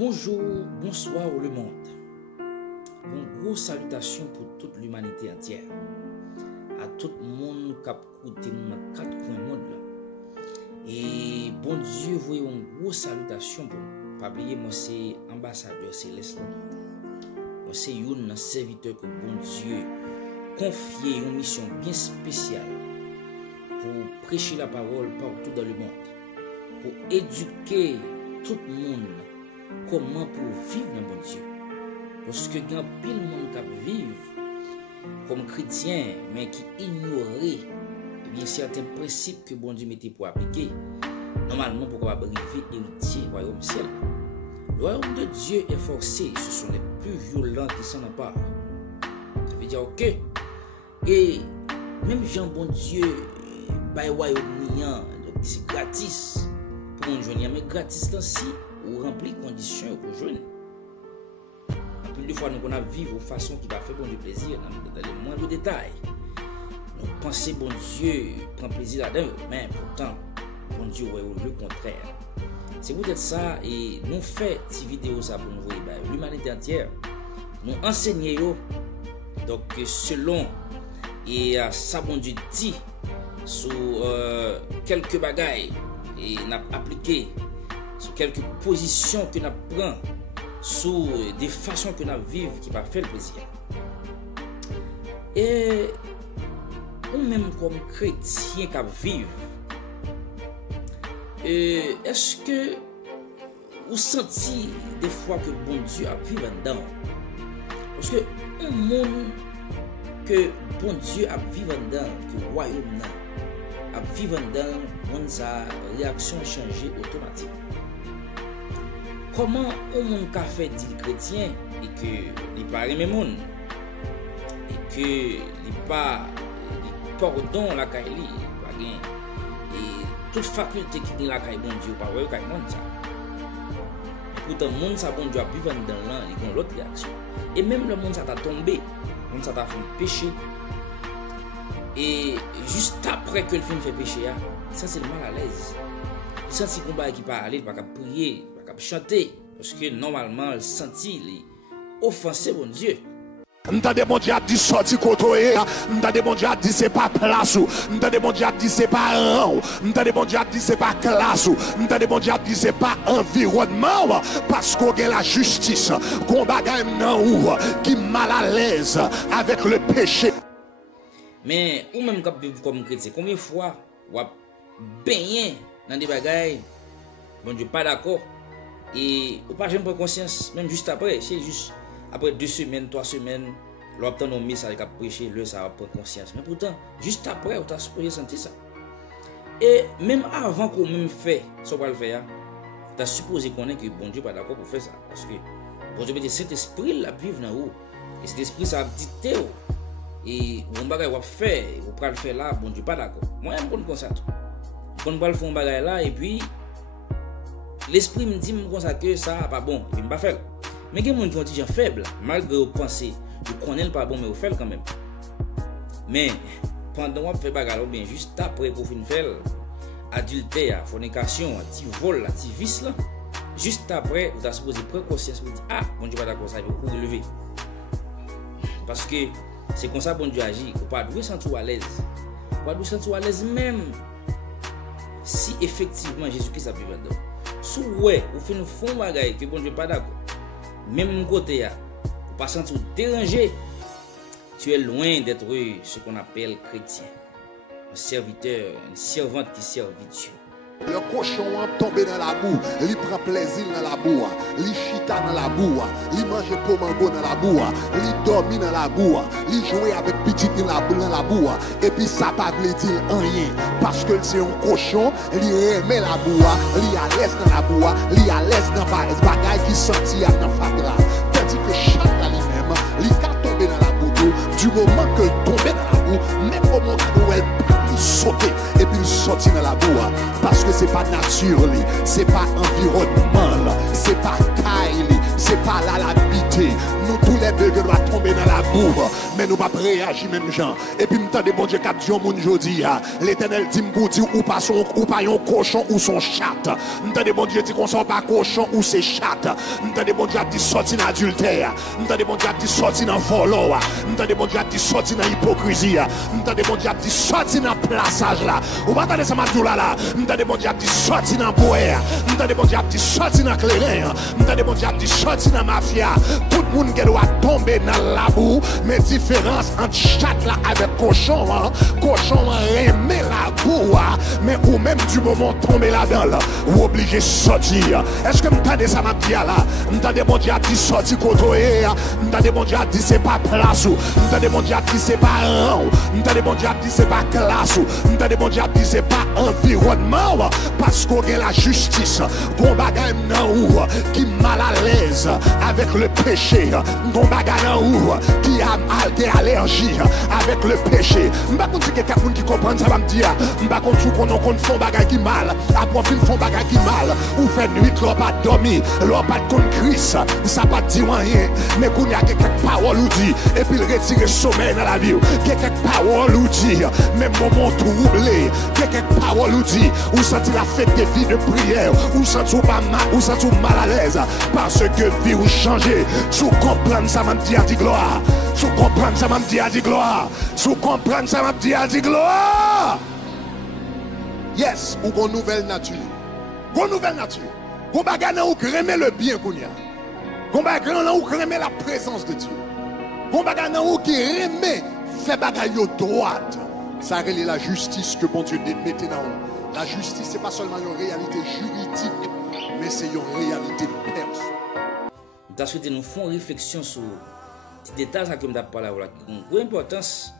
Bonjour, bonsoir le monde. Une grosse salutation pour toute l'humanité entière. À tout le monde qui a écouté dans 4 coins du monde. Et bon Dieu, vous avez une grosse salutation pour nous. Pas oublier, moi c'est ambassadeur céleste. Moi c'est un serviteur que bon Dieu confie une mission bien spéciale pour prêcher la parole partout dans le monde, pour éduquer tout le monde comment pour vivre dans bon Dieu. Parce que il y a pile de monde qui vivent comme chrétien mais qui ignorait certains principes que bon Dieu mettait pour appliquer. Normalement pour pouvoir arriver héritier du royaume ciel. Le royaume de Dieu est forcé, ce sont les plus violents qui s'en emparent. Ça veut dire que et même Jean bon Dieu by royaume c'est gratis pour nous joindre, mais gratis là si ou remplir conditions pour joindre. Plus de fois nous on a vivre de façon qui va faire bon Dieu plaisir dans les moindres détails. Nous pensons bon Dieu prend plaisir là-dedans, mais pourtant bon Dieu ouais le contraire. C'est peut-être ça et nous fait cette vidéo ça pour nous voir l'humanité entière. Nous enseigner donc selon et ça bon Dieu dit sur quelques bagailles et n'a appliqué sur quelques positions que nous prenons sur des façons que nous vivons qui va faire le plaisir. Et ou même comme chrétien qui vivent, est-ce que vous sentez des fois que bon Dieu a vécu dedans? Parce que un monde que bon Dieu a vécu dedans, que le royaume a vécu dedans, monde sa réaction changée automatiquement. Comment un monde qui a fait dit chrétien et que il pas aimer monde et que il pas pardon la caille et toute faculté qui est la caille bon Dieu pas ouais caille monde ça. Pourtant monde ça bon Dieu a vivre dans là, il a l'autre réaction. Et même le monde ça t'a tombé, monde ça t'a fait péché. Et juste après que le film fait péché, ça c'est le mal à l'aise. Il sent combat qui pas aller, pas prier, pas chanter parce que normalement il sentit offenser bon Dieu. M'tendez mon Dieu a dit sorti côtoyer, m'tendez mon Dieu a dit c'est pas place ou, m'tendez mon Dieu a dit c'est pas rang, m'tendez mon Dieu a dit c'est pas classe ou, m'tendez mon Dieu a dit c'est pas environnement parce qu'on a la justice, qu'on bagaille nan ou qui mal à l'aise avec le péché. Mais ou même quand vivre comme chrétien, combien de fois ou baigner dans des bagailles bon Dieu pas d'accord et ou pas jamais prendre conscience même juste après, c'est juste après 2 semaines, 3 semaines, l'obtenir nos messages qui a prêché, le ça va prendre conscience. Mais pourtant, juste après, on t'a supposé sentir ça. Et même avant qu'on même fait, ça va le faire, tu as supposé qu'on est que bon Dieu pas d'accord pour faire ça. Parce que bon Dieu, cet esprit là vivre dans vous. Et cet esprit ça a dicté. Et on va faire, on va le faire là, bon Dieu pas d'accord. Moi, je me constate. On va le faire un bagage là, et puis l'esprit me dit que ça pas bon, il ne va pas faire. Mais il y a des gens qui sont faibles, malgré vous pensez, vous connaissez pas bon, mais vous faites quand même. Mais pendant que vous faites bagarre, bien juste après pour faire adultère, fornication, petit vol, petit vice là, juste après vous avez supposé prendre conscience, vous dites ah bon Dieu pas d'accord ça, il faut relever. Parce que c'est comme ça bon Dieu agit, vous pas doit sentir à l'aise, vous pas doit sentir à l'aise même si effectivement Jésus-Christ a vécu dedans. Si ouais, vous faites une fond bagaille que bon Dieu pas d'accord. Même côté, pour pas sentir dérangé, tu es loin d'être ce qu'on appelle chrétien. Un serviteur, une servante qui servit Dieu. Le cochon tombé dans la boue, il prend plaisir dans la boue, il chita dans la boue, il mange pomango dans la boue, il dormit dans la boue, il joue avec petit dans la boue, et puis ça pas veut dire rien, parce que c'est un cochon, il aime la boue, il à l'aise dans la boue, il à l'aise dans les bagailles qui sortent dans fagra, tandis que chaque lui-même, il a tombé dans la boue, du moment que tombé dans la boue, même au moment où elle sauter et puis sortir dans la boue parce que c'est pas nature, c'est pas environnement, c'est pas caille, c'est pas là l'habité. Nous tous les demandé que nous va tomber dans la boue, mais nous pas réagir même gens. Et puis m'entendez bon Dieu cap dit au monde jodi, l'Éternel dit pour dire ou pas un cochon ou son chat. M'entendez bon Dieu dit qu'on soit pas cochon ou c'est chat. M'entendez bon Dieu dit sorti dans adultère. M'entendez bon Dieu dit sorti dans volo. M'entendez bon Dieu dit sorti dans hypocrisie. M'entendez bon Dieu dit sorti dans plaçage là. Ou pas attendez ça m'a dit là. M'entendez bon Dieu dit sorti dans boire. M'entendez bon Dieu dit sorti dans clairin. M'entendez bon Dieu dit sorti dans mafia. Tout le monde qui doit tomber dans la boue, mais différence entre chat là avec cochon, cochon remet la boue, mais ou même du moment tomber là-dedans là, ou obligé de sortir. Est-ce que m'entendez ça m'a dit là? M'entendez bon Dieu dit sorti côtoyer, m'entendez bon Dieu dit c'est pas place ou, m'entendez bon Dieu dit c'est pas rang, m'entendez bon Dieu dit c'est pas classe ou, m'entendez bon Dieu dit c'est pas environnement, parce qu'on a la justice, qu'on bagaille nan ou qui mal à l'aise avec le péché, qu'on bagaille nan ou qui a des allergies avec le péché. M'pa kon si quelqu'un qui comprend ça va me dire, m'pa kon sou qu'on font bagaille qui mal, à profil font bagaille qui mal, ou fait nuit l'on pas dormi, l'on pas de Christ, ça pas dit rien, mais qu'on y a quelques paroles ou dit, et puis il retire sommeil dans la vie, quelques paroles ou dit, même moment troublé, quelques paroles ou dit, ou senti la fête des vies de prière, ou senti pas mal, ou senti mal à l'aise, parce que vie ou changer, sous comprendre ça m'a dit à dit gloire, sous comprendre ça m'a dit à dit gloire, sous comprendre ça m'a dit à dit gloire. Yes, ou une nouvelle nature. Une nouvelle nature. Vous bagane ou crémer le bien qu'on y a. Vous bagane ou crémer la présence de Dieu. Vous bagane ou qui remet fait bagaille droite. Ça relève la justice que bon Dieu mette dans nous. La justice c'est pas seulement une réalité juridique, mais c'est une réalité personnelle. Nous souhaité nous faire réflexion sur ces détails que nous avons parlé là, qui ont une importance,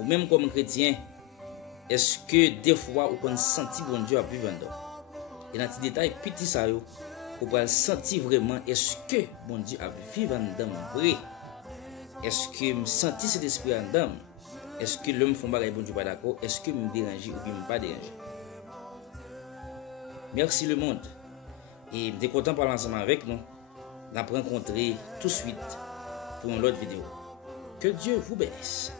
ou même comme chrétien. Est-ce que des fois vous pouvez sentir bon Dieu à vivre en dedans? Et dans ces détails petits ça vous pouvez sentir vraiment est-ce que bon Dieu a vivre en dedans vrai? Est-ce que me sentir cet esprit en dedans? Est-ce que l'homme font bagaille bon Dieu pas d'accord? Est-ce que me déranger ou bien me pas déranger? Merci le monde. Et je suis content de parler ensemble avec nous. On va rencontrer tout de suite pour une autre vidéo. Que Dieu vous bénisse.